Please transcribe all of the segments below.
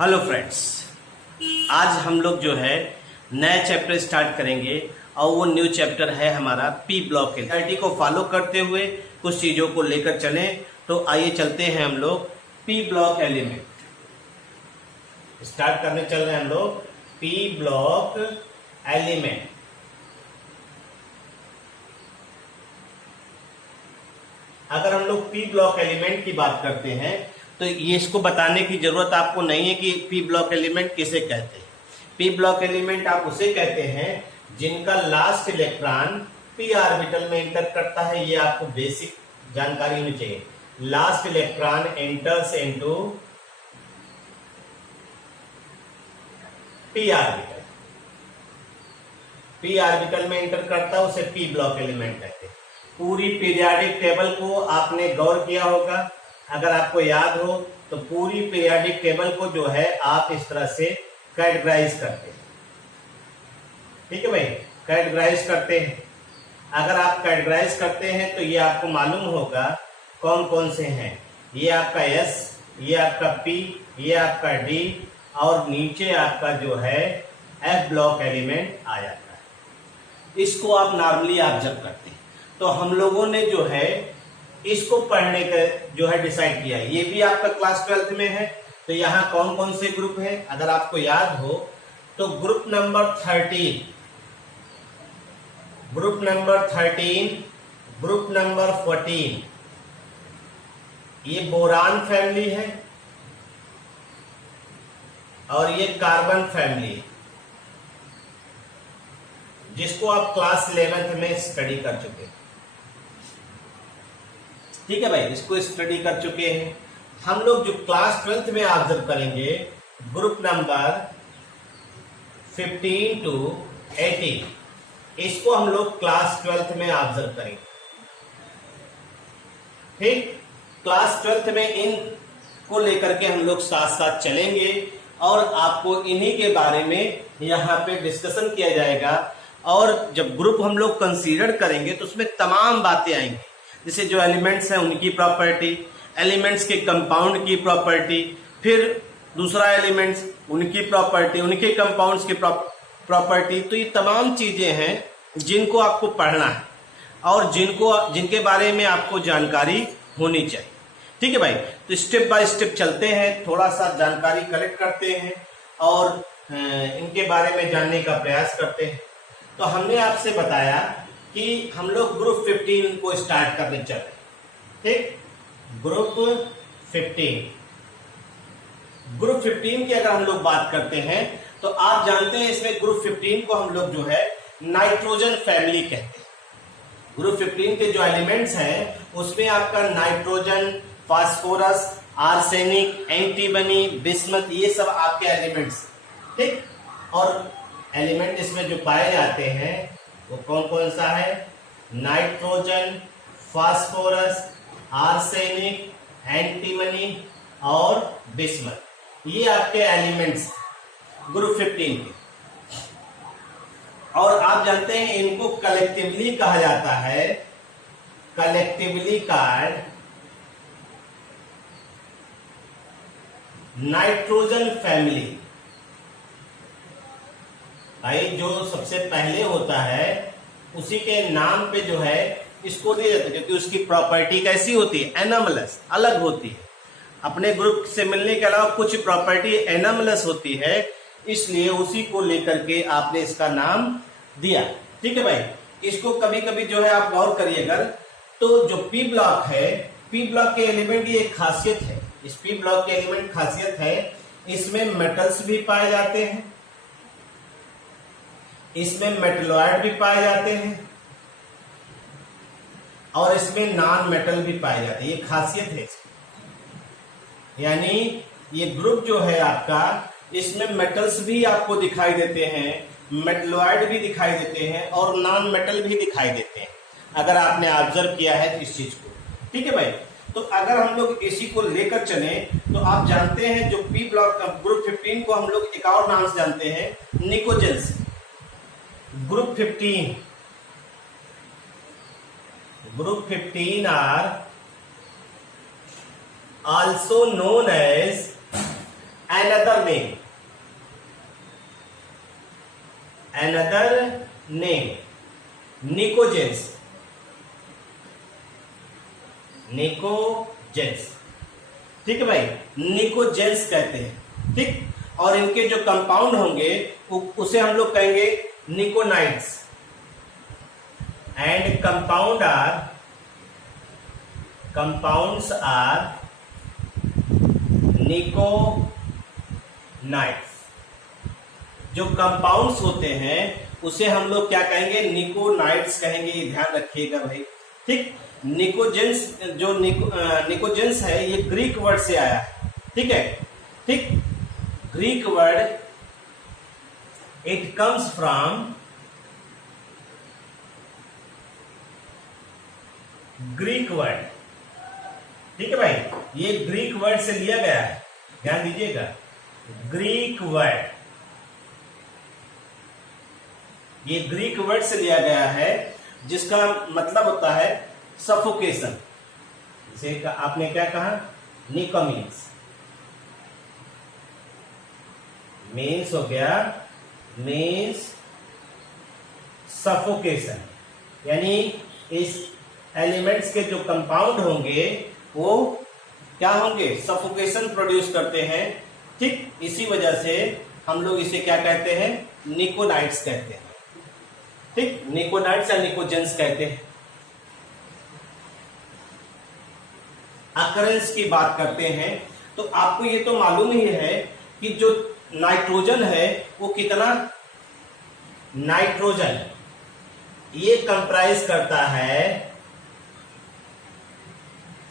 Hello friends, आज हम लोग जो है नया चैप्टर स्टार्ट करेंगे और वो न्यू चैप्टर है हमारा पी ब्लॉक के। एनसीईआरटी को फॉलो करते हुए कुछ चीज़ों को लेकर चलें, तो आइए चलते हैं हम लोग पी ब्लॉक एलिमेंट स्टार्ट करने चल रहे हैं। हम लोग पी ब्लॉक एलिमेंट। अगर हम लोग पी ब्लॉक एलिमेंट की बात करते हैं तो ये इसको बताने की जरूरत आपको नहीं है कि पी ब्लॉक एलिमेंट किसे कहते हैं। पी ब्लॉक एलिमेंट आप उसे कहते हैं जिनका लास्ट इलेक्ट्रॉन पी ऑर्बिटल में एंटर करता है। ये आपको बेसिक जानकारी होनी चाहिए। Last electron enters into P orbital. P orbital में एंटर करता है, उसे पी ब्लॉक एलिमेंट कहते हैं। पूरी पीरियाडिक टेबल को आपने गौर किया होगा। अगर आपको याद हो तो पूरी पीरियाडिक टेबल को जो है आप इस तरह से कैटेगराइज करते हैं। ठीक है भाई, कैटेगराइज करते हैं। अगर आप कैटेगराइज करते हैं तो ये आपको मालूम होगा कौन कौन से हैं। ये आपका एस, ये आपका पी, ये आपका डी और नीचे आपका जो है एफ ब्लॉक एलिमेंट आ जाता है। इसको आप नॉर्मली ऑब्जर्व करते हैं। तो हम लोगों ने जो है इसको पढ़ने का जो है डिसाइड किया है। ये भी आपका क्लास 12th में है। तो यहाँ कौन कौन से ग्रुप है अगर आपको याद हो तो group number 13, group number 13, group number 14 ये बोरान फैमिली है और ये कार्बन फैमिली है, जिसको आप क्लास 11th में स्टडी कर चुके हैं। ठीक है भाई, इसको स्टडी कर चुके हैं। हम लोग जो क्लास 12th में ऑब्जर्व करेंगे ग्रुप नंबर 15 टू 18, इसको हम लोग क्लास 12th में ऑब्जर्व करेंगे। ठीक, क्लास 12th में इन को लेकर के हम लोग साथ साथ चलेंगे और आपको इन्हीं के बारे में यहाँ पे डिस्कशन किया जाएगा। और जब ग्रुप हम लोग कंसीडर करेंगे तो उसमें तमाम बातें आएंगी, जैसे जो एलिमेंट्स हैं उनकी प्रॉपर्टी, एलिमेंट्स के कंपाउंड की प्रॉपर्टी, फिर दूसरा एलिमेंट्स उनकी प्रॉपर्टी, उनके कंपाउंड्स की प्रॉपर्टी। तो ये तमाम चीजें हैं जिनको आपको पढ़ना है और जिनके बारे में आपको जानकारी होनी चाहिए। ठीक है भाई, तो स्टेप बाय स्टेप चलते हैं, थोड़ा सा जानकारी कलेक्ट करते हैं और इनके बारे में जानने का प्रयास करते हैं। तो हमने आपसे बताया कि हम लोग ग्रुप 15 को स्टार्ट करने चले। ठीक, ग्रुप 15। ग्रुप 15 की अगर हम लोग बात करते हैं तो आप जानते हैं इसमें ग्रुप 15 को हम लोग जो है नाइट्रोजन फैमिली कहते हैं। ग्रुप 15 के जो एलिमेंट्स हैं उसमें आपका nitrogen, phosphorus, arsenic, antimony, bismuth, ये सब आपके एलिमेंट्स। ठीक, और एलिमेंट इसमें जो पाए जाते हैं वो कौन कौन सा है? नाइट्रोजन, फास्फोरस, आर्सेनिक, एंटीमनी और बिस्मथ। ये आपके एलिमेंट्स ग्रुप 15 के। और आप जानते हैं इनको कलेक्टिवली कहा जाता है, कलेक्टिवली कॉल्ड नाइट्रोजन फैमिली। भाई जो सबसे पहले होता है उसी के नाम पे जो है इसको दिया जाता है, क्योंकि उसकी प्रॉपर्टी कैसी होती है? एनामलस, अलग होती है। अपने ग्रुप से मिलने के अलावा कुछ प्रॉपर्टी एनामलस होती है, इसलिए उसी को लेकर के आपने इसका नाम दिया। ठीक है भाई, इसको कभी कभी जो है आप गौर करिएगा तो जो पी ब्लॉक है, पी ब्लॉक के एलिमेंट की एक खासियत है, इस पी ब्लॉक के एलिमेंट खासियत है इसमें मेटल्स भी पाए जाते हैं, इसमें मेटलॉइड भी पाए जाते हैं और इसमें नॉन मेटल भी पाए जाते हैं। ये खासियत है इसकी। यानी ये ग्रुप जो है आपका, इसमें मेटल्स भी आपको दिखाई देते हैं, मेटलॉइड भी दिखाई देते हैं और नॉन मेटल भी दिखाई देते हैं, अगर आपने ऑब्जर्व किया है इस चीज को। ठीक है भाई, तो अगर हम लोग इसी को लेकर चले तो आप जानते हैं जो पी ब्लॉक ग्रुप 15 को हम लोग एक और नाम से जानते हैं, pnictogens. Group 15 are also known as another name, another name, pnictogens, pnictogens, ठीक है भाई, निकोजेंस कहते हैं, ठीक। और इनके जो कंपाउंड होंगे उसे हम लोग कहेंगे निकोनाइड्स, एंड कंपाउंड्स आर निकोनाइड्स। जो कंपाउंड्स होते हैं उसे हम लोग क्या कहेंगे, निकोनाइड्स कहेंगे, ये ध्यान रखिएगा भाई, ठीक। निकोजेंस, जो निकोजेंस है ये ग्रीक वर्ड से आया है, ठीक है, ठीक। Greek word, it comes from Greek word, ठीक है भाई, ये ग्रीक वर्ड से लिया गया है, ध्यान दीजिएगा, ग्रीक वर्ड, ये ग्रीक वर्ड से लिया गया है, जिसका मतलब होता है सफोकेशन। इसे आपने क्या कहा, निकोमीन्स, मीन्स हो गया, मीन्स सफोकेशन, यानी इस एलिमेंट्स के जो कंपाउंड होंगे वो क्या होंगे, सफोकेशन प्रोड्यूस करते हैं, ठीक। इसी वजह से हम लोग इसे क्या कहते हैं, निकोनाइड्स कहते हैं, ठीक। निकोनाइड्स या निकोजेंस कहते हैं। अकरेंस की बात करते हैं तो आपको ये तो मालूम ही है कि जो नाइट्रोजन है वो कितना, नाइट्रोजन ये कंप्राइज करता है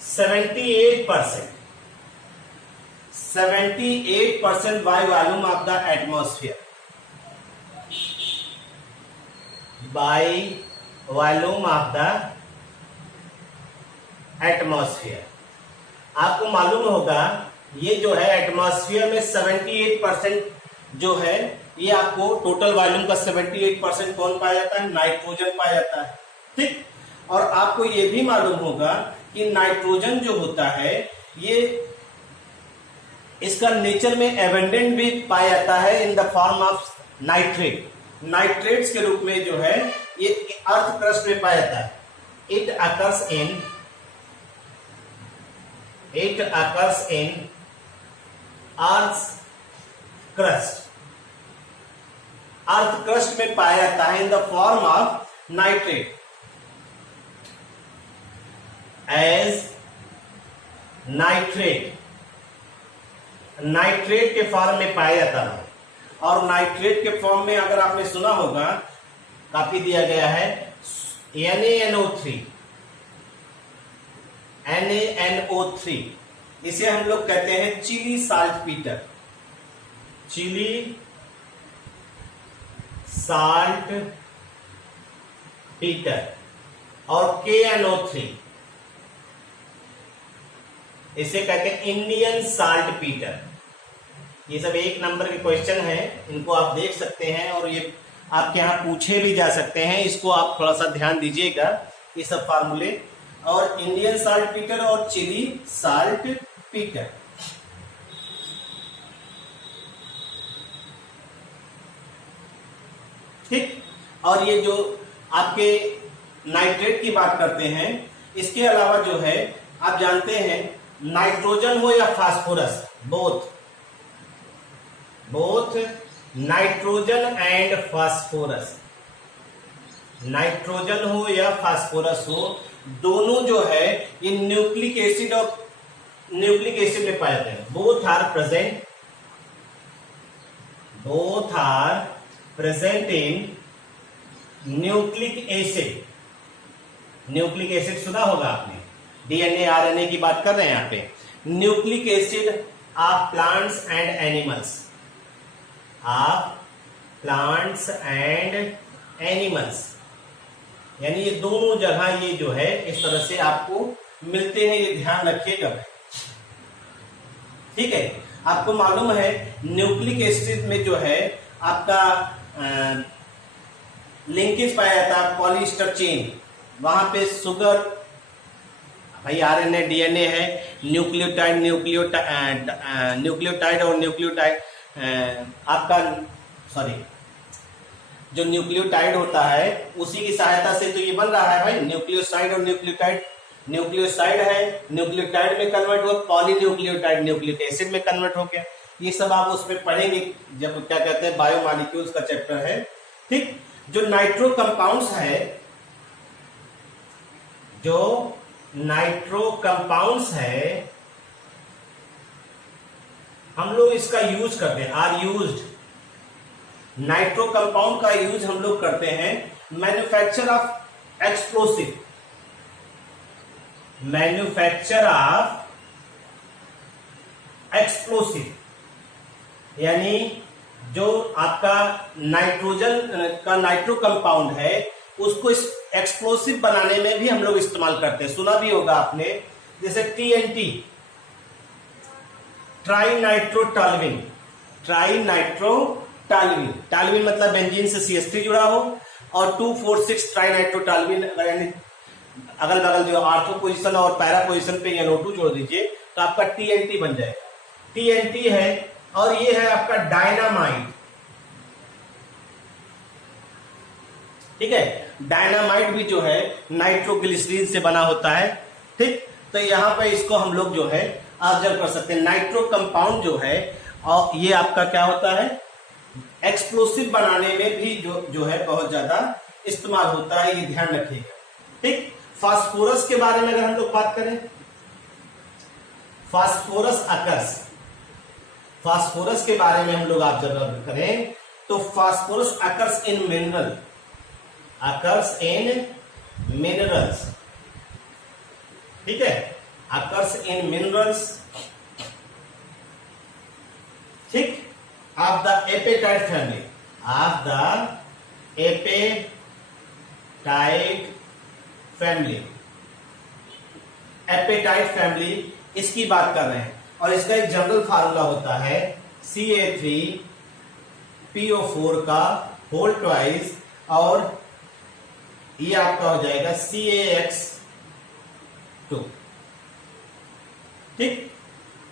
78%, 78% by volume of the atmosphere, by volume of the atmosphere. आपको मालूम होगा ये जो है एटमॉस्फेयर में 78% जो है, ये आपको टोटल वॉल्यूम का 78% कौन पाया जाता है, नाइट्रोजन पाया जाता है, ठीक। और आपको ये भी मालूम होगा कि नाइट्रोजन जो होता है ये इसका नेचर में एबंडेंट भी पाया जाता है in the form of nitrate, nitrates के रूप में जो है ये अर्थ क्रस्ट में पाया जाता है। It occurs in earth crust, earth crust में पाया जाता है in the form of nitrate, as nitrate, nitrate के फॉर्म में पाया जाता है। और नाइट्रेट के फॉर्म में अगर आपने सुना होगा, काफी दिया गया है NaNO3, NaNO3, इसे हम लोग कहते हैं Chile saltpetre, Chile saltpetre. और KNO3 इसे कहते हैं इंडियन साल्ट पीटर। ये सब 1 नंबर के क्वेश्चन हैं, इनको आप देख सकते हैं और ये आपके यहाँ पूछे भी जा सकते हैं, इसको आप थोड़ा सा ध्यान दीजिएगा, ये सब फार्मूले। और इंडियन साल्ट पीटर और चिली साल्ट पीटर, ठीक। और ये जो आपके नाइट्रेट की बात करते हैं, इसके अलावा जो है आप जानते हैं नाइट्रोजन हो या phosphorus, both nitrogen and phosphorus, nitrogen हो या फास्फोरस हो, दोनों जो है ये न्यूक्लिक एसिड और न्यूक्लिक एसिड में पाए जाते हैं। Both are present in nucleic acid, nucleic acid सुना होगा आपने, DNA RNA की बात कर रहे हैं यहाँ पे। Nucleic acid of plants and animals, यानी ये दोनों जगह ये जो है इस तरह से आपको मिलते हैं, ये ध्यान रखिएगा, ठीक है। आपको मालूम है न्यूक्लिक एसिड में जो है आपका लिंकेज पाया जाता है, पॉलीस्टर चेन, वहां पे शुगर भाई आरएनए डीएनए है, न्यूक्लियोटाइड और न्यूक्लियोटाइड आपका सॉरी जो न्यूक्लियोटाइड होता है उसी की सहायता से तो ये बन रहा है भाई, न्यूक्लियोसाइड और न्यूक्लियोटाइड। न्यूक्लियोसाइड है, न्यूक्लियोटाइड में कन्वर्ट हुआ, पॉलीन्यूक्लियोटाइड न्यूक्लिक एसिड में कन्वर्ट हो गया। ये सब आप उसमें पढ़ेंगे जब क्या कहते हैं बायोमॉलिक्यूल्स का चैप्टर है। ठीक, जो नाइट्रो कंपाउंड्स है, जो नाइट्रो कंपाउंड्स है, हम लोग इसका यूज करते हैं, आर यूज्ड, नाइट्रो कंपाउंड का यूज हम लोग करते हैं manufacture of explosive, manufacture of explosive, यानी जो आपका नाइट्रोजन का नाइट्रो कंपाउंड है उसको इस एक्सप्लोसिव बनाने में भी हम लोग इस्तेमाल करते हैं। सुना भी होगा आपने, जैसे TNT, ट्राई नाइट्रोटॉल्यूइन, ट्राई नाइट्रोटॉल्यूइन, टॉल्यूइन मतलब बेंजीन से CH3 जुड़ा हो, और 2,4,6 ट्राई नाइट्रोटॉल्यूइन, यानी अगल बगल जो आर्थो पोजिशन और पैरा पोजिशन पे NO2 जोड़ दीजिए तो आपका TNT बन जाएगा। TNT है, और ये है आपका डायनामाइट। ठीक है, डायनामाइट भी जो है नाइट्रोग्लिसरीन से बना होता है। ठीक, तो यहां पे इसको हम लोग जो है ऑब्जर्व कर सकते हैं। नाइट्रो कंपाउंड जो है और ये आपका क्या होता है, एक्सप्लोसिव बनाने में भी जो है बहुत ज्यादा इस्तेमाल होता है, ये ध्यान रखिएगा। ठीक, फास्फोरस के बारे में अगर हम लोग बात करें, फास्फोरस अकर्स, फास्फोरस के बारे में हम लोग ऑब्जर्व करें तो phosphorus occurs in mineral, occurs in minerals. ठीक है, अकर्स इन मिनरल्स। ठीक, of the apatite family, of the apatite family, apatite family इसकी बात कर रहे हैं, और इसका एक जनरल फार्मूला होता है CA3PO4 का होल ट्वाइस, और ये आपका हो जाएगा CaX2। ठीक,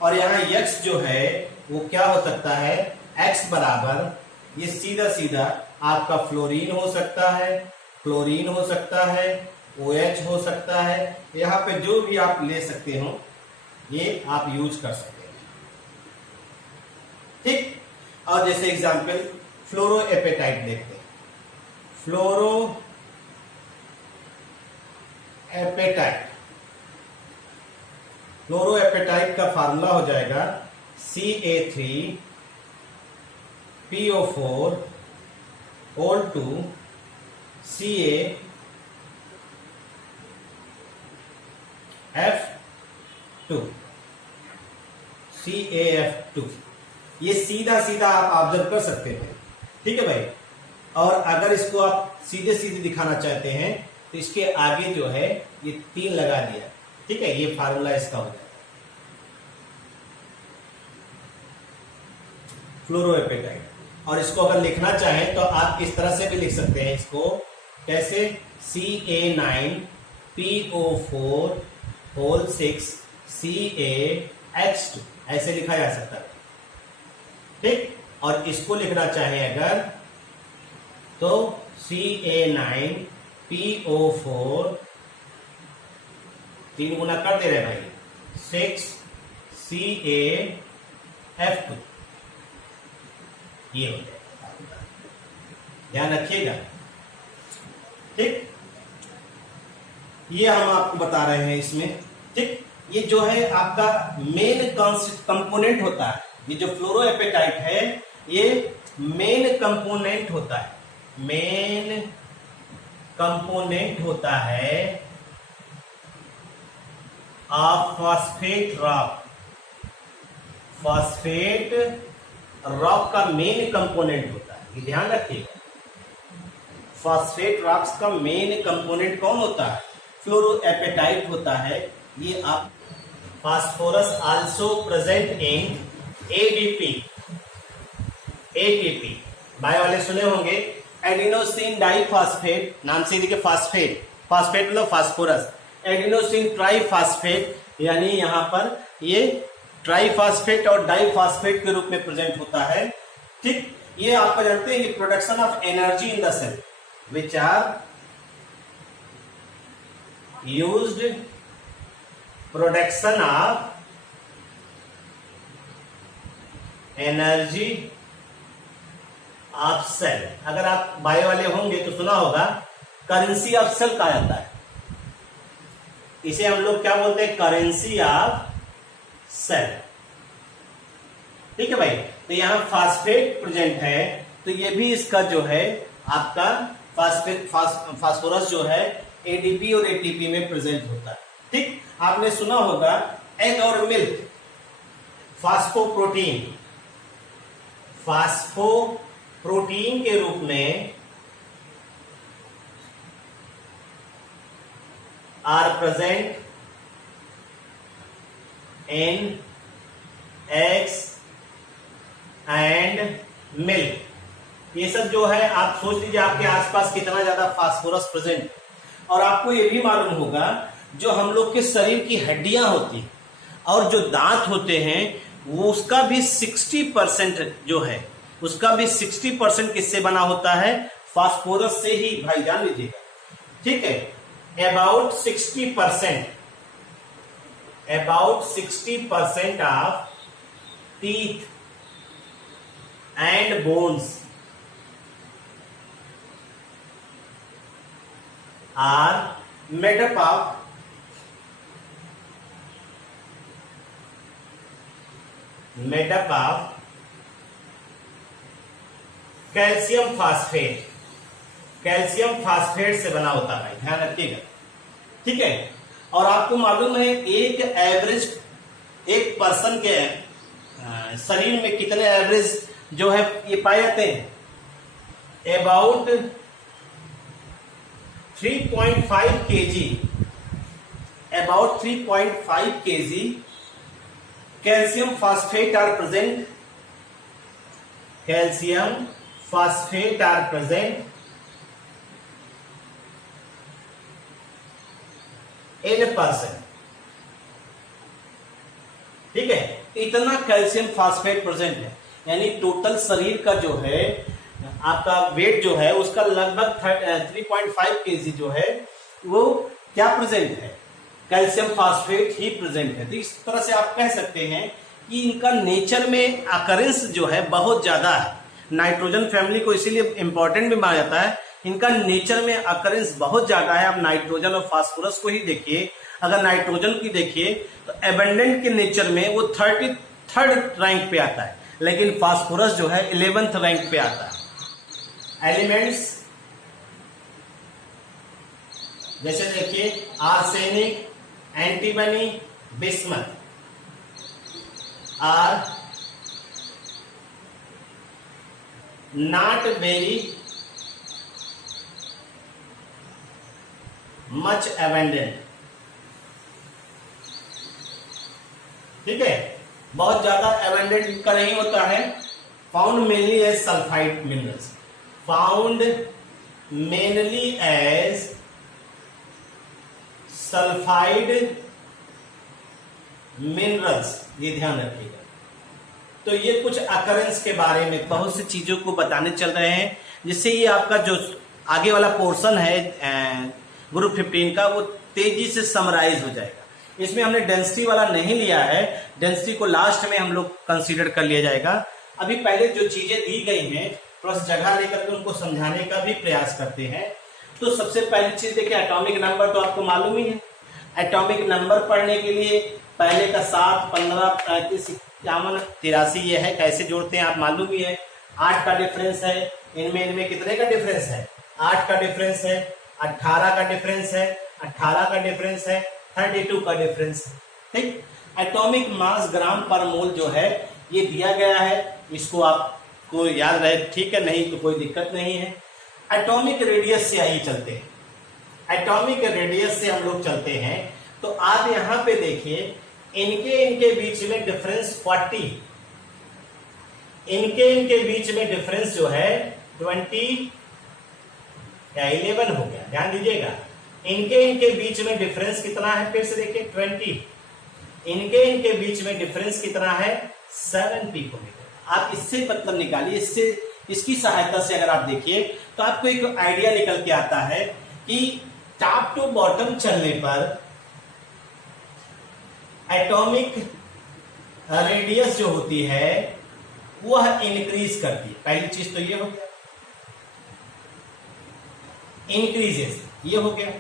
और यहां X जो है वो क्या हो सकता है, X बराबर ये सीधा सीधा आपका फ्लोरीन हो सकता है, क्लोरीन हो सकता है, OH हो सकता है, यहां पे जो भी आप ले सकते हो ये आप यूज कर सकते हैं। ठीक, और जैसे एग्जांपल फ्लोरो एपेटाइट देखते हैं, फ्लोरो एपेटाइट, फ्लोरो एपेटाइट का फार्मूला हो जाएगा CA3PO4 whole to CaF2, CaF2। ये सीधा सीधा आप ऑब्जर्व कर सकते हैं। ठीक है भाई, और अगर इसको आप सीधे सीधे दिखाना चाहते हैं तो इसके आगे जो है ये 3 लगा दिया। ठीक है, ये फार्मूला इसका हो जाएगा फ्लोरोएपेटाइट। और इसको अगर लिखना चाहें तो आप इस तरह से भी लिख सकते हैं, इसको कैसे, CA9PO4 होल 6 CaX2 ऐसे लिखा जा सकता है। ठीक, और इसको लिखना चाहें अगर तो CA9PO4 3 गुना कर दे रहे भाई, 6 CaF2, ये हो जाएगा, ध्यान रखिएगा। ठीक, ये हम आपको बता रहे हैं इसमें। ठीक, ये जो है आपका मेन कंपोनेंट होता है, ये जो फ्लोरोएपेटाइट है ये मेन कंपोनेंट होता है, मेन कंपोनेंट होता है of phosphate rock, phosphate rock का मेन कंपोनेंट होता है, ये ध्यान रखिएगा। फॉस्फेट रॉक्स का मेन कंपोनेंट कौन होता है, फ्लोरोएपेटाइट होता है। ये आप phosphorus also present in ADP, ATP bio वाले सुने होंगे, एडिनोसिन डाइफॉस्फेट नाम से देखिए, फास्फेट, फास्फेट मतलब फास्फोरस, एडिनोसिन ट्राइफॉस्फेट, यानी यहां पर ये ट्राइफॉस्फेट और डाइफॉस्फेट के रूप में प्रेजेंट होता है। ठीक, ये आपको जानते हैं कि production of energy in the cell which are used, production of energy of cell. अगर आप बायो वाले होंगे तो सुना होगा करेंसी ऑफ सेल कहा जाता है, इसे हम लोग क्या बोलते हैं, करेंसी ऑफ सेल। ठीक है भाई, तो यहां फास्फेट प्रेजेंट है, तो ये भी इसका जो है आपका फास्फेट फास्फोरस जो है एडीपी और एटीपी में प्रेजेंट होता है। ठीक, आपने सुना होगा एग और मिल्क फास्फोप्रोटीन, फास्फोप्रोटीन के रूप में are present in eggs and milk. ये सब जो है आप सोच लीजिए आपके आसपास कितना ज्यादा फास्फोरस प्रेजेंट है। और आपको ये भी मालूम होगा जो हम लोग के शरीर की हड्डियां होती हैं और जो दांत होते हैं वो उसका भी 60% जो है, उसका भी 60% किससे बना होता है, फास्फोरस से ही। भाई जान लीजिएगा, ठीक है, about 60% of teeth and bones are made up of calcium phosphate. Calcium phosphate से बना होता है, ध्यान रखिएगा। ठीक है, और आपको मालूम है एक एवरेज, एक पर्सन के शरीर में कितने एवरेज जो है ये पाए जाते हैं, about 3.5 kg, about 3.5 kg calcium phosphate are present, calcium phosphate are present in a person. ठीक है, इतना कैल्शियम फास्फेट प्रेजेंट है, यानी टोटल शरीर का जो है आपका वेट जो है उसका लगभग 3.5 kg जो है वो क्या प्रेजेंट है, कैल्शियम फास्फेट ही प्रेजेंट है। तो इस तरह से आप कह सकते हैं कि इनका नेचर में अकरेंस जो है बहुत ज्यादा है। नाइट्रोजन फैमिली को इसीलिए इंपॉर्टेंट भी माना जाता है, इनका नेचर में अकरेंस बहुत ज्यादा है। आप नाइट्रोजन और फास्फोरस को ही देखिए, अगर नाइट्रोजन की देखिए तो एबंडेंट के नेचर में वो 33rd रैंक पे आता है, लेकिन फास्फोरस जो है 11th रैंक पे आता है। एलिमेंट्स जैसे देखिए arsenic, antimony, bismuth are not very much abundant. ठीक है, बहुत ज्यादा एबंडेंट का नहीं होता है। Found mainly as sulphide minerals, found mainly as sulphide minerals, ये ध्यान रखिएगा। तो ये कुछ अकरेंस के बारे में बहुत सी चीजों को बताने चल रहे हैं, जिससे ये आपका जो आगे वाला पोर्शन है ग्रुप 15 का वो तेजी से समराइज हो जाएगा। इसमें हमने डेंसिटी वाला नहीं लिया है, डेंसिटी को लास्ट में हम लोग कंसीडर कर लिया जाएगा। अभी पहले जो चीजें दी गई हैं थोड़ा सा जगह लेकर के उनको समझाने का भी प्रयास करते हैं। तो सबसे पहली चीज देखिए, एटॉमिक नंबर तो आपको मालूम ही है। एटॉमिक नंबर पढ़ने के लिए पहले का 7, 15, 35, 51, 83 ये है, कैसे जोड़ते हैं आप मालूम ही है। 8 का डिफरेंस है, इनमें कितने का डिफरेंस है, 8 का डिफरेंस है, 18 का डिफरेंस है, 18 का डिफरेंस है, 32 का डिफरेंस है। ठीक, एटॉमिक मास ग्राम पर मोल जो है ये दिया गया है, इसको आपको याद रहे, ठीक है, नहीं तो कोई दिक्कत नहीं है। एटॉमिक रेडियस से आइए चलते हैं, एटॉमिक रेडियस से हम लोग चलते हैं। तो आप यहां पे देखिए इनके बीच में डिफरेंस 40, इनके बीच में डिफरेंस जो है 20 या 11 हो गया, ध्यान दीजिएगा। इनके बीच में डिफरेंस कितना है, फिर से देखिए 20, इनके बीच में डिफरेंस कितना है 7 पिकोमीटर। आप इससे मतलब निकालिए, इससे इसकी सहायता से अगर आप देखिए तो आपको एक आइडिया निकल के आता है कि टॉप टू बॉटम चलने पर एटॉमिक रेडियस जो होती है वह इंक्रीज करती है। पहली चीज तो ये हो गया, इंक्रीजेस, ये हो गया,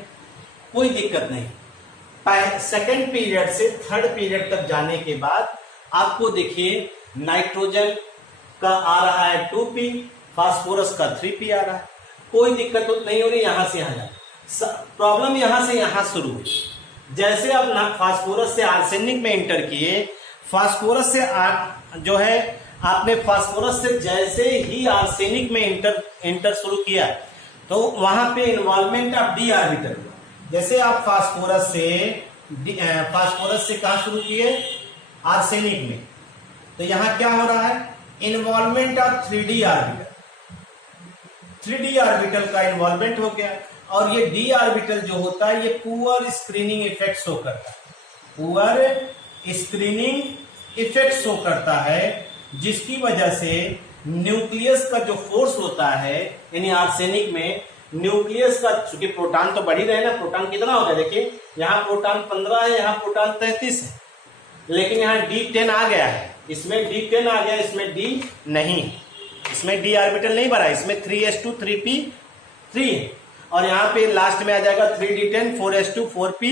कोई दिक्कत नहीं। सेकंड पीरियड से थर्ड पीरियड तक जाने के बाद आपको देखिए नाइट्रोजन का आ रहा है 2p, फास्फोरस का 3p आ रहा है, कोई दिक्कत नहीं हो रही। यहां से यहां प्रॉब्लम यहां से यहां शुरू हुई। जैसे आप फास्फोरस से आर्सेनिक में इंटर किए, फास्फोरस से जो है आपने फास्फोरस से जैसे ही आर्सेनिक में इंटर शुरू किया तो वहां पे इन्वॉल्वमेंट ऑफ डी ऑर्बिटल। जैसे आप फास्फोरस से कहा शुरू किए, आर्सेनिक में, तो यहां क्या हो रहा है, involvement of 3d orbital, 3d orbital का इन्वॉल्वमेंट हो गया। और ये d ऑर्बिटल जो होता है ये पुअर स्क्रीनिंग इफेक्ट शो करता है, पुअर स्क्रीनिंग इफेक्ट शो करता है, जिसकी वजह से न्यूक्लियस का जो फोर्स होता है, यानी आर्सेनिक में न्यूक्लियस का, चूंकि प्रोटॉन तो बढ़ ही रहे ना, प्रोटॉन कितना हो गया देखिए, यहाँ प्रोटॉन 15 है, यहाँ प्रोटॉन 33 है, लेकिन यहाँ D10 आ गया है, इसमें D10 आ गया, इसमें D नहीं, इसमें D ऑर्बिटल नहीं बढ़ा, इसमें 3s2 3p 3 है, और यहाँ पे लास्ट में आ जाएगा 3d10 4s2 4p,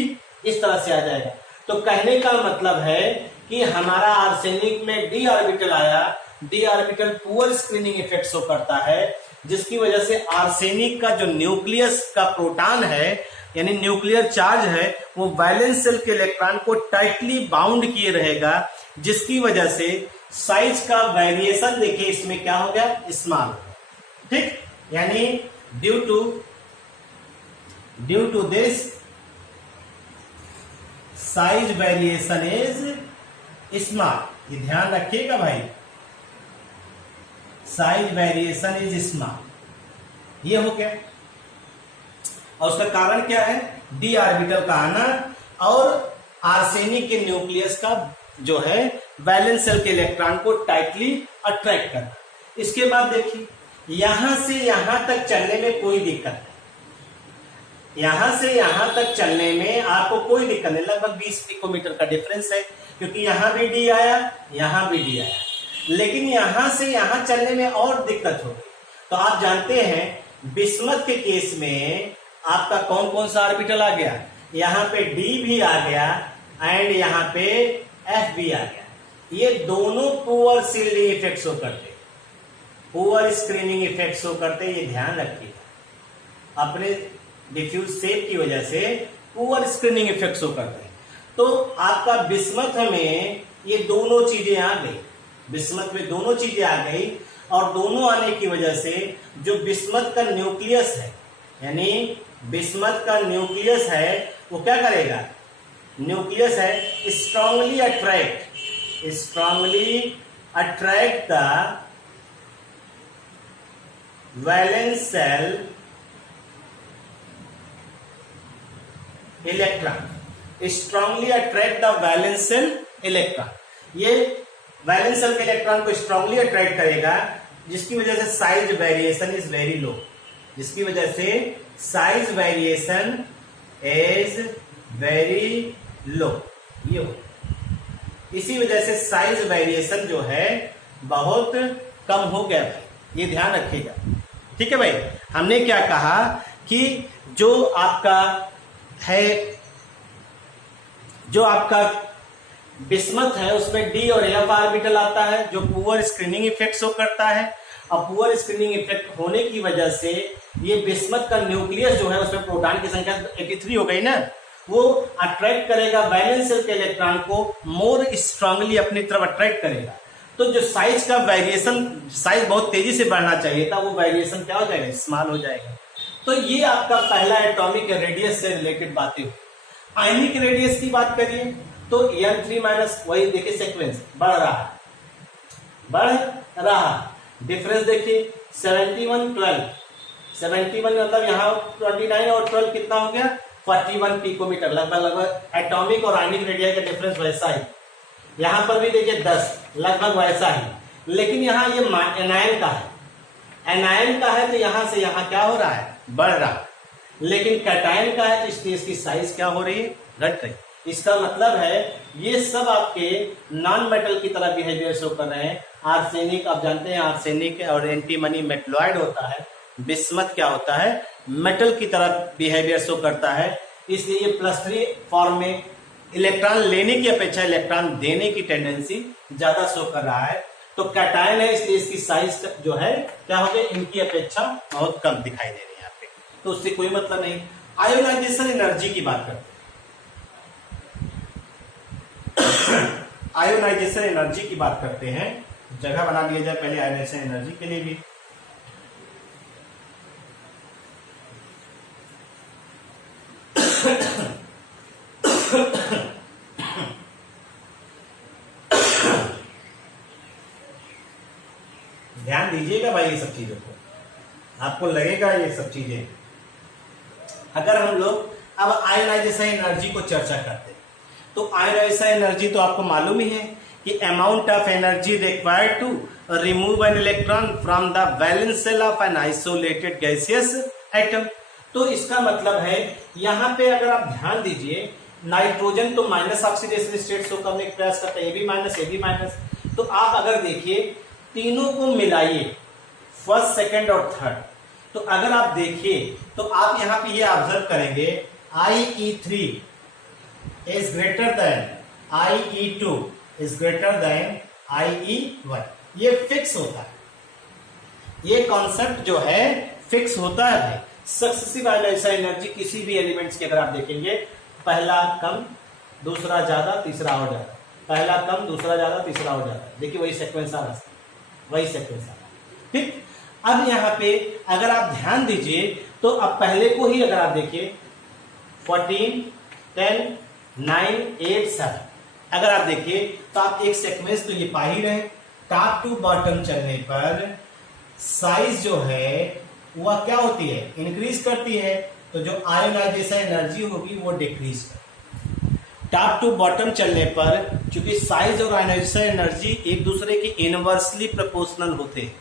इस तरह से आ जाएगा। तो कहने का मतलब है कि हमारा आर्सेनिक में D ऑर्बिटल आया, D orbital poor screening effect show करता है, जिसकी वजह से आर्सेनिक का जो न्यूक्लियस का प्रोटॉन है, यानी न्यूक्लियर चार्ज है, वो वैलेंस सेल के इलेक्ट्रॉन को टाइटली बाउंड किए रहेगा, जिसकी वजह से साइज का वेरिएशन देखिए इसमें क्या हो गया, स्मॉल, ठीक, यानी due to this size variation is small. ये ध्यान रखिएगा भाई, साइज वेरिएशन इज स्मॉल, ये हो गया। और उसका कारण क्या है, डी ऑर्बिटल का आना और आर्सेनिक के न्यूक्लियस का जो है वैलेंस सेल के इलेक्ट्रॉन को टाइटली अट्रैक्ट करना। इसके बाद देखिए यहां से यहां तक चलने में कोई दिक्कत नहीं, यहां से यहां तक चलने में आपको कोई दिक्कत नहीं, लगभग 20 पिकोमीटर का डिफरेंस है, क्योंकि यहां भी डी आया, यहां भी डी आया, लेकिन यहां से यहां चलने में और दिक्कत हो गई। तो आप जानते हैं बिस्मथ के केस में आपका कौन कौन सा ऑर्बिटल आ गया, यहां पे डी भी आ गया एंड यहां पे एफ भी आ गया। ये दोनों पुअर सील्डिंग इफेक्ट शो करते, पुअर स्क्रीनिंग इफेक्ट शो करते, ये ध्यान रखिएगा, अपने डिफ्यूज शेप की वजह से पुअर स्क्रीनिंग इफेक्ट शो करते हैं। तो आपका बिस्मथ में ये दोनों चीजें आ गई, बिस्मथ में दोनों चीजें आ गई, और दोनों आने की वजह से जो बिस्मथ का न्यूक्लियस है, यानी बिस्मथ का न्यूक्लियस है, वो क्या करेगा, न्यूक्लियस है strongly attract the valence shell electron, strongly attract the valence shell electron. ये वैलेंस सेल के इलेक्ट्रॉन को स्ट्रांगली अट्रैक्ट करेगा, जिसकी वजह से size variation is very low, जिसकी वजह से size variation is very low, ये हो, इसी वजह से साइज वेरिएशन जो है बहुत कम हो गया भाई, ये ध्यान रखिएगा, ठीक है भाई। हमने क्या कहा कि जो आपका है, जो आपका बिस्मथ है उसमें डी और एफ ऑर्बिटल आता है, जो पुअर स्क्रीनिंग इफेक्ट शो करता है। अब पुअर स्क्रीनिंग इफेक्ट होने की वजह से ये बिस्मथ का न्यूक्लियस जो है उसमें प्रोटॉन की संख्या 83 हो गई ना, वो अट्रैक्ट करेगा वैलेंस सेल के इलेक्ट्रॉन को, मोर स्ट्रांगली अपनी तरफ अट्रैक्ट करेगा। तो जो साइज का वेरिएशन, साइज बहुत तेजी से बढ़ना चाहिए था, वो वेरिएशन क्या हो जाएगा, स्मॉल हो जाएगा। तो ये आपका पहला एटॉमिक रेडियस से रिलेटेड बातें हुई। आयनिक रेडियस की बात करिए तो n3 माइनस, वही देखिए सीक्वेंस बढ़ रहा, डिफरेंस देखिए 71 12, 71 मतलब यहाँ 29 और 12 कितना हो गया 41 पिकोमीटर, लगभग एटॉमिक और आयनिक रेडियस का डिफरेंस वैसा ही। यहां पर भी देखिए 10, लगभग वैसा ही, लेकिन यहाँ ये एनायन का है, एनायन का है तो यहां से यहां क्या हो रहा है, बढ़ रहा है, लेकिन कैटायन का है तो इसलिए इसकी साइज क्या हो रही है, घट रही। इसका मतलब है ये सब आपके नॉन मेटल की तरह बिहेवियर शो कर रहे हैं। आर्सेनिक, आप जानते हैं आर्सेनिक और एंटीमनी मेटलॉइड होता है, बिस्मथ क्या होता है, मेटल की तरह बिहेवियर शो करता है, इसलिए ये +3 फॉर्म में इलेक्ट्रॉन लेने की अपेक्षा इलेक्ट्रॉन देने की टेंडेंसी ज्यादा शो कर रहा है। तो कैटायन है इसलिए इसकी साइज जो है क्या हो गई, इनकी अपेक्षा बहुत कम दिखाई दे रही है यहाँ पे, तो उससे कोई मतलब नहीं। आयोनाइजेशन एनर्जी की बात करते हैं। आयोनाइजेशन एनर्जी की बात करते हैं, जगह बना लिया जाए पहले आयोनाइजेशन एनर्जी के लिए भी। ध्यान दीजिएगा भाई ये सब चीजों को, आपको लगेगा ये सब चीजें। अगर हम लोग अब आयोनाइजेशन एनर्जी को चर्चा करते हैं तो आयोनाइजेशन एनर्जी तो आपको मालूम ही है कि amount of energy required to remove an electron from the valence shell of an isolated gaseous atom. तो इसका मतलब है यहाँ पे अगर आप ध्यान दीजिए, नाइट्रोजन तो माइनस ऑक्सीडेशन स्टेट शो करने का प्रयास करता है, ए बी माइनस। तो आप अगर देखिए तीनों को मिलाइए, फर्स्ट, सेकंड और थर्ड, तो अगर आप देखिए तो आप यहाँ पे ये ऑब्जर्व करेंगे IE3 is greater than IE2 is greater than IE1। ये फिक्स होता है, ये कॉन्सेप्ट जो है फिक्स होता है भाई। सक्सेसिव आयोनाइजेशन एनर्जी किसी भी एलिमेंट्स की अगर आप देखेंगे, पहला कम, दूसरा ज्यादा, तीसरा और ज्यादा, पहला कम, दूसरा ज्यादा, तीसरा और ज्यादा, देखिए वही सीक्वेंस आ रहा है, वही सीक्वेंस आ रहा है। ठीक, अब यहाँ पे अगर आप ध्यान दीजिए तो अब पहले को ही अगर आप देखिए 14, 10, 9, 8, 7, अगर आप देखिए तो आप एक सीक्वेंस तो ये पा ही रहे, टॉप टू बॉटम चलने पर साइज जो है वह क्या होती है, इंक्रीज करती है, तो जो आयोनाइजेशन एनर्जी होगी वो डिक्रीज करती है। टॉप टू बॉटम चलने पर क्योंकि साइज और आयोनाइजेशन एनर्जी एक दूसरे की इनवर्सली प्रोपोर्शनल होते हैं,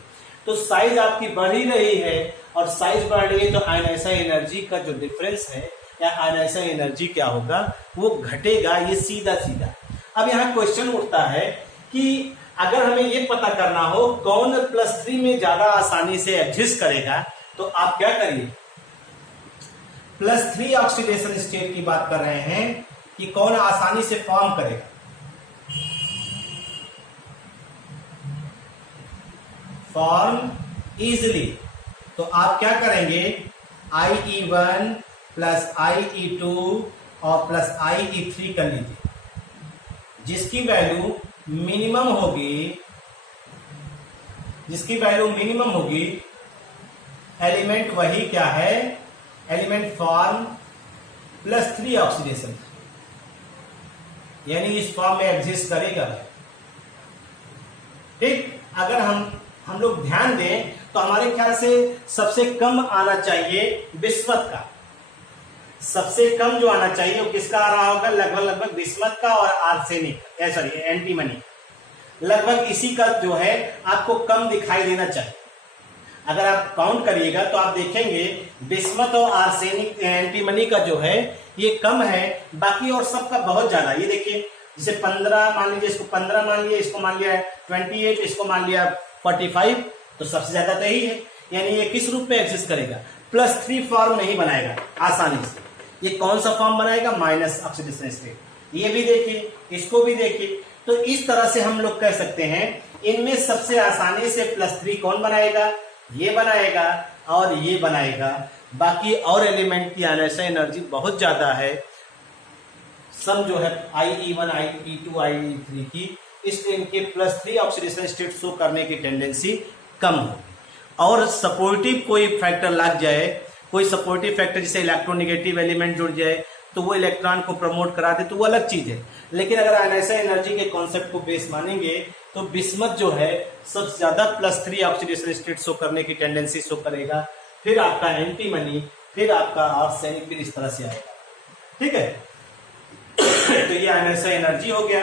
तो साइज आपकी बढ़ ही रही है और साइज बढ़ रही है तो आयोनाइजेशन एनर्जी का जो डिफरेंस है या आयोनाइजेशन एनर्जी क्या होगा, वो घटेगा, ये सीधा सीधा। अब यहाँ क्वेश्चन उठता है कि अगर हमें ये पता करना हो कौन +3 में ज्यादा आसानी से एग्जिस्ट करेगा, तो आप क्या करिए, +3 ऑक्सीडेशन स्टेट की बात कर रहे हैं कि कौन आसानी से फॉर्म करेगा। फॉर्म इजिली, तो आप क्या करेंगे, IE1 प्लस IE2 और प्लस IE3 कर लीजिए, जिसकी वैल्यू मिनिमम होगी, एलिमेंट वही क्या है, एलिमेंट फॉर्म +3 ऑक्सीडेशन, यानी इस फॉर्म में एग्जिस्ट करेगा। ठीक, अगर हम लोग ध्यान दें तो हमारे ख्याल से सबसे कम आना चाहिए बिस्मथ का, सबसे कम जो आना चाहिए वो किसका आ रहा होगा, लगभग बिस्मथ का और आर्सेनिक, सॉरी एंटीमनी, लगभग इसी का जो है आपको कम दिखाई देना चाहिए। अगर आप काउंट करिएगा तो आप देखेंगे बिस्मथ और आर्सेनिक एंटीमनी का जो है ये कम है, बाकी और सबका बहुत ज्यादा। ये देखिए जैसे 15 मान लीजिए, इसको 15 मान लिया, इसको मान लिया 28, इसको मान लिया 45, तो सबसे ज्यादा तो यही है। यानी ये किस रूप में एग्जिस्ट करेगा, +3 फॉर्म नहीं बनाएगा आसानी से। ये कौन सा फॉर्म बनाएगा, माइनस ऑक्सीडेशन स्टेट। ये भी देखिए, इसको भी देखिए, तो इस तरह से हम लोग कह सकते हैं इनमें सबसे आसानी से +3 कौन बनाएगा, ये बनाएगा और ये बनाएगा। बाकी और एलिमेंट की आयोनाइजेशन एनर्जी बहुत ज्यादा है, सम जो है IE1, IE2, IE3 की, इसलिए इनके +3 ऑक्सीडेशन स्टेट शो करने की टेंडेंसी कम होगी। और सपोर्टिव कोई फैक्टर लग जाए, कोई सपोर्टिव फैक्टर जैसे इलेक्ट्रोनेगेटिव एलिमेंट जुड़ जाए तो वो इलेक्ट्रॉन को प्रमोट करा दे तो वो अलग चीज है। लेकिन अगर आयोनाइजेशन एनर्जी के कॉन्सेप्ट को बेस मानेंगे तो बिस्मथ जो है सबसे ज्यादा +3 ऑक्सीडेशन स्टेट शो करने की टेंडेंसी शो करेगा, फिर आपका एंटीमनी, फिर आपका आर्सेनिक, फिर इस तरह से आएगा। ठीक है। तो ये आयनाइजेशन एनर्जी हो गया।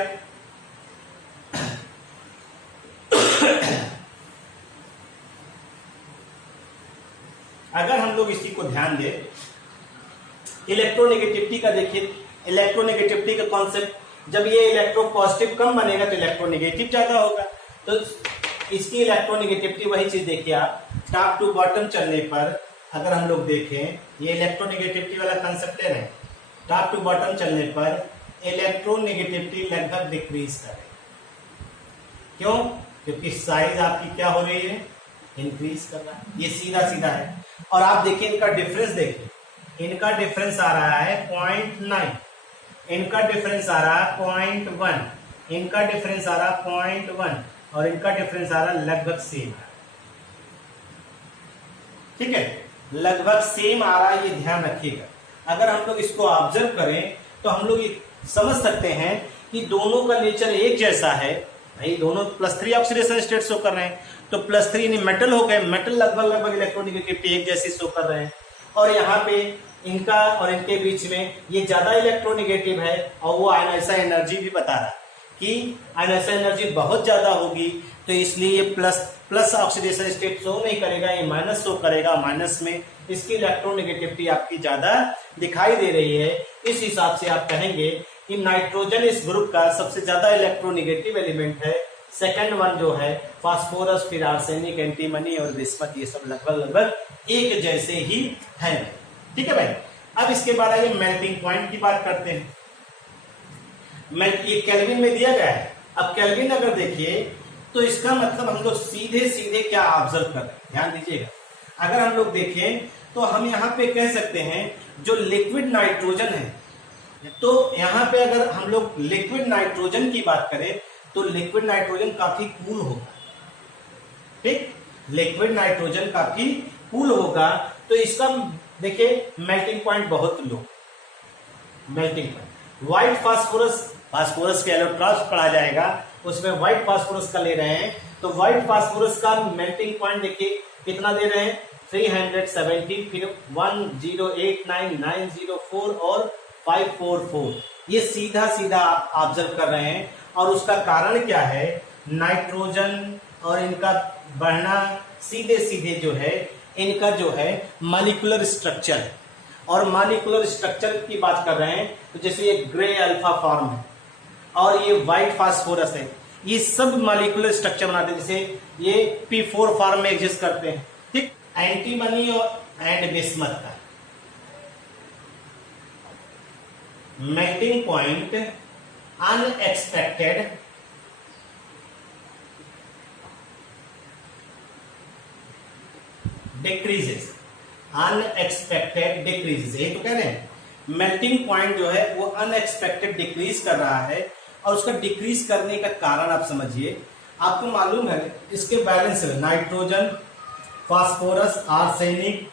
अगर हम लोग इसी को ध्यान दें, इलेक्ट्रोनेगेटिविटी का देखिए, इलेक्ट्रोनेगेटिविटी का कॉन्सेप्ट, जब ये इलेक्ट्रो पॉजिटिव कम बनेगा तो इलेक्ट्रोनेगेटिव ज्यादा होगा। तो इसकी इलेक्ट्रोनेगेटिविटी वही चीज देखिए आप, टॉप टू बॉटम चलने पर अगर हम लोग देखें, ये इलेक्ट्रोनेगेटिविटी वाला कंसेप्ट ले रहे हैं, टॉप टू बॉटम चलने पर इलेक्ट्रोनेगेटिविटी लगभग डिक्रीज करे। क्यों? क्योंकि साइज आपकी क्या हो रही है, इंक्रीज कर रहा है। ये सीधा सीधा है। और आप देखिए इनका डिफरेंस, देखिए इनका डिफरेंस आ रहा है 0.9, इनका डिफरेंस आ रहा है 0.1, इनका डिफरेंस आ रहा है 0.1 और इनका डिफरेंस आ रहा है लगभग सेम है। ठीक है, लगभग सेम आ रहा है, ये ध्यान रखिएगा। अगर हम लोग इसको ऑब्जर्व करें तो हम लोग समझ सकते हैं कि दोनों का नेचर एक जैसा है। भाई दोनों +3 ऑक्सीडेशन स्टेट शो कर रहे हैं, तो +3 मेटल हो गए, मेटल लगभग इलेक्ट्रोनेगेटिविटी एक जैसी शो कर रहे हैं। और यहाँ पे इनका और इनके बीच में ये ज्यादा इलेक्ट्रोनेगेटिव है और वो आयनाइजेशन एनर्जी भी बता रहा है कि आयनाइजेशन एनर्जी बहुत ज्यादा होगी, तो इसलिए ये प्लस ऑक्सीडेशन स्टेट शो नहीं करेगा, ये माइनस शो करेगा। माइनस में इसकी इलेक्ट्रोनेगेटिविटी आपकी ज्यादा दिखाई दे रही है। इस हिसाब से आप कहेंगे कि नाइट्रोजन इस ग्रुप का सबसे ज्यादा इलेक्ट्रोनेगेटिव एलिमेंट है। सेकंड वन जो है फास्फोरस, फिर आर्सेनिक, एंटीमनी और बिस्मथ, ये सब लगभग एक जैसे ही है। ठीक है भाई। अब इसके बाद आइए मेल्टिंग पॉइंट की बात करते हैं। ये केल्विन में दिया गया है। अब केल्विन अगर देखिए तो इसका मतलब हम लोग सीधे सीधे क्या ऑब्जर्व कर रहे हैं, ध्यान दीजिएगा। अगर हम लोग देखें तो हम यहाँ पे कह सकते हैं जो लिक्विड नाइट्रोजन है, तो यहाँ पे अगर हम लोग लिक्विड नाइट्रोजन की बात करें तो लिक्विड नाइट्रोजन काफी कूल होगा। ठीक, लिक्विड नाइट्रोजन काफी कूल होगा, तो इसका देखिए मेल्टिंग पॉइंट बहुत लो। मेल्टिंग पॉइंट व्हाइट फास्फोरस के इलेक्ट्रॉन्स पढ़ा जाएगा, उसमें व्हाइट फास्फोरस का ले रहे हैं, तो व्हाइट फास्फोरस का मेल्टिंग पॉइंट देखिए कितना दे रहे हैं, 370, फिर 1089, 904 और 544। ये सीधा सीधा आप ऑब्जर्व कर रहे हैं। और उसका कारण क्या है, नाइट्रोजन और इनका बढ़ना सीधे सीधे जो है इनका जो है मॉलिक्यूलर स्ट्रक्चर, और मॉलिक्यूलर स्ट्रक्चर की बात कर रहे हैं तो जैसे ये ग्रे अल्फा फॉर्म है और ये व्हाइट फास्फोरस है, ये सब मॉलिक्यूलर स्ट्रक्चर बनाते हैं। जैसे ये P4 फॉर्म में एग्जिस्ट करते हैं। ठीक, एंटीमनी और एंड बिस्मथ का melting point unexpected decreases, unexpected decreases, यही तो कह रहे हैं। मेल्टिंग पॉइंट जो है वो अनएक्सपेक्टेड डिक्रीज कर रहा है, और उसका डिक्रीज करने का कारण आप समझिए। आपको मालूम है इसके बैलेंस है nitrogen, phosphorus, arsenic,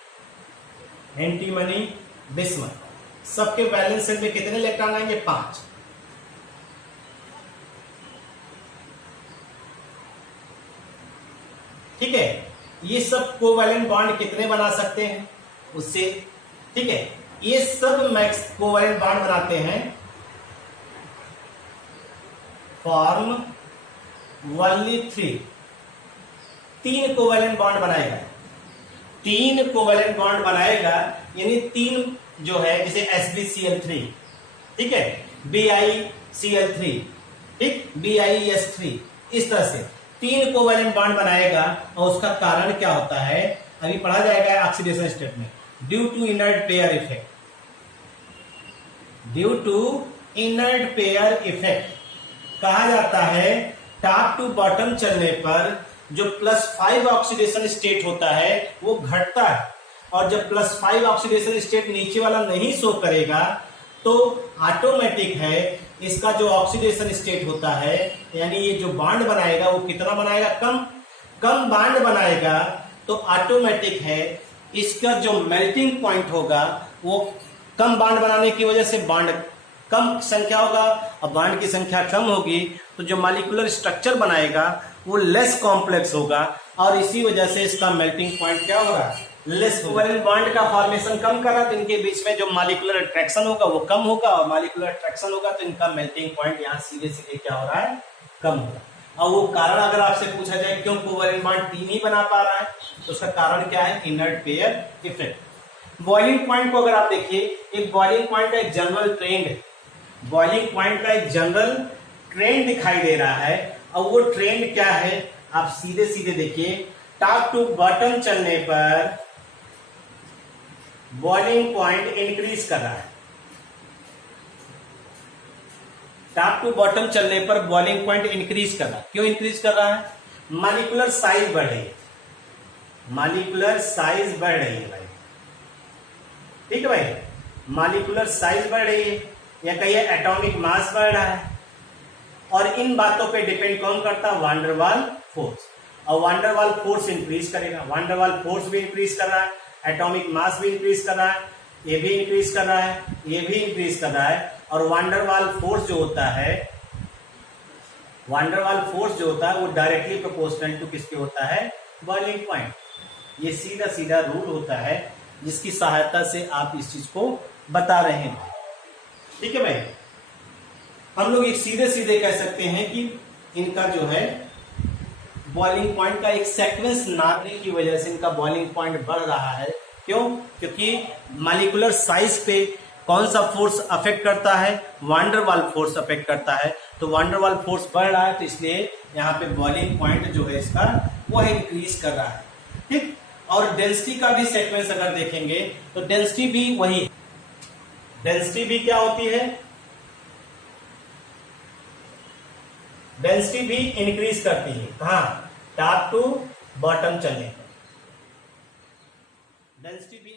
antimony, bismuth, सबके बैलेंस में कितने इलेक्ट्रॉन आएंगे, 5। ठीक है, ये सब कोवैलेंट बॉन्ड कितने बना सकते हैं उससे। ठीक है, ये सब मैक्स कोवैलेंट बॉन्ड बनाते हैं, फॉर्म ओनली 3 कोवैलेंट बॉन्ड बनाएगा। 3 कोवैलेंट बॉन्ड बनाएगा, यानी 3 जो है जैसे SbCl3, ठीक है, BiCl3, ठीक, BiS3, इस तरह से 3 कोवैलेंट बॉन्ड बनाएगा। और उसका कारण क्या होता है अभी पढ़ा जाएगा ऑक्सीडेशन स्टेट में, due to inert pair effect. Due to inert pair effect कहा जाता है टॉप टू बॉटम चलने पर जो +5 ऑक्सीडेशन स्टेट होता है वो घटता है, और जब +5 ऑक्सीडेशन स्टेट नीचे वाला नहीं शो करेगा तो ऑटोमेटिक है इसका जो ऑक्सीडेशन स्टेट होता है, यानी ये जो बॉन्ड बनाएगा वो कितना बनाएगा, कम बॉन्ड बनाएगा, तो ऑटोमेटिक है इसका जो मेल्टिंग पॉइंट होगा वो कम बॉन्ड बनाने की वजह से बॉन्ड कम संख्या होगा, और बॉन्ड की संख्या कम होगी तो जो मॉलिक्यूलर स्ट्रक्चर बनाएगा वो लेस कॉम्प्लेक्स होगा, और इसी वजह से इसका मेल्टिंग पॉइंट क्या होगा, लेस कोवेलेंट बॉन्ड का फॉर्मेशन कम कर रहा है, तो इनके बीच में जो मॉलिक्यूलर अट्रैक्शन होगा वो कम होगा, और मॉलिक्यूलर अट्रैक्शन होगा तो इनका मेल्टिंग पॉइंट यहाँ सीधे सीधे क्या हो रहा है, कम हो रहा है। और वो कारण अगर आपसे पूछा जाए क्यों कोवेलेंट बॉन्ड टी नहीं बना पा रहा है, तो उसका कारण क्या है, inert pair effect. Boiling point को अगर आप देखिए, एक बॉइलिंग पॉइंट का एक जनरल ट्रेंड है, बॉइलिंग पॉइंट का एक जनरल ट्रेंड दिखाई दे रहा है, और वो ट्रेंड क्या है, आप सीधे सीधे देखिए, टॉप टू बॉटम चलने पर बॉइलिंग पॉइंट इंक्रीज कर रहा है, टॉप टू बॉटम चलने पर बॉइलिंग पॉइंट इंक्रीज कर रहा है। क्यों इंक्रीज कर रहा है, मॉलिक्यूलर साइज बढ़ रही है, मॉलिक्यूलर साइज बढ़ रही है भाई, ठीक है भाई, मॉलिक्यूलर साइज बढ़ रही है, या कहिए एटॉमिक मास बढ़ रहा है। और इन बातों पे डिपेंड कौन करता है, वान डेर वाल फोर्स, और वान डेर वाल फोर्स इंक्रीज करेगा, वान डेर वाल फोर्स भी इंक्रीज कर रहा है, एटॉमिक मास भी इंक्रीज कर रहा है, ये भी इंक्रीज कर रहा है, ये भी इंक्रीज कर रहा है। और वान डेर वाल फोर्स जो होता है, वान डेर वाल फोर्स जो होता है वो डायरेक्टली प्रोपोर्शनल टू किसके होता है, बॉइलिंग पॉइंट। ये सीधा सीधा रूल होता है जिसकी सहायता से आप इस चीज को बता रहे हैं, ठीक है भाई। हम लोग एक सीधे सीधे कह सकते हैं कि इनका जो है बॉइलिंग पॉइंट का एक सीक्वेंस नापने की वजह से इनका बॉइलिंग पॉइंट बढ़ रहा है। क्यों, क्योंकि मॉलिक्यूलर साइज पे कौन सा फोर्स अफेक्ट करता है, वान डेर वाल फोर्स अफेक्ट करता है, तो वान डेर वाल फोर्स बढ़ रहा है, तो इसलिए यहाँ पे बॉइलिंग पॉइंट जो है इसका वो इंक्रीज कर रहा है, ठीक। और डेंसिटी का भी सीक्वेंस अगर देखेंगे तो डेंसिटी भी वही, डेंसिटी भी क्या होती है, डेंसिटी भी इंक्रीज करती है, कहां, टॉप टू बॉटम चलने पर डेंसिटी भी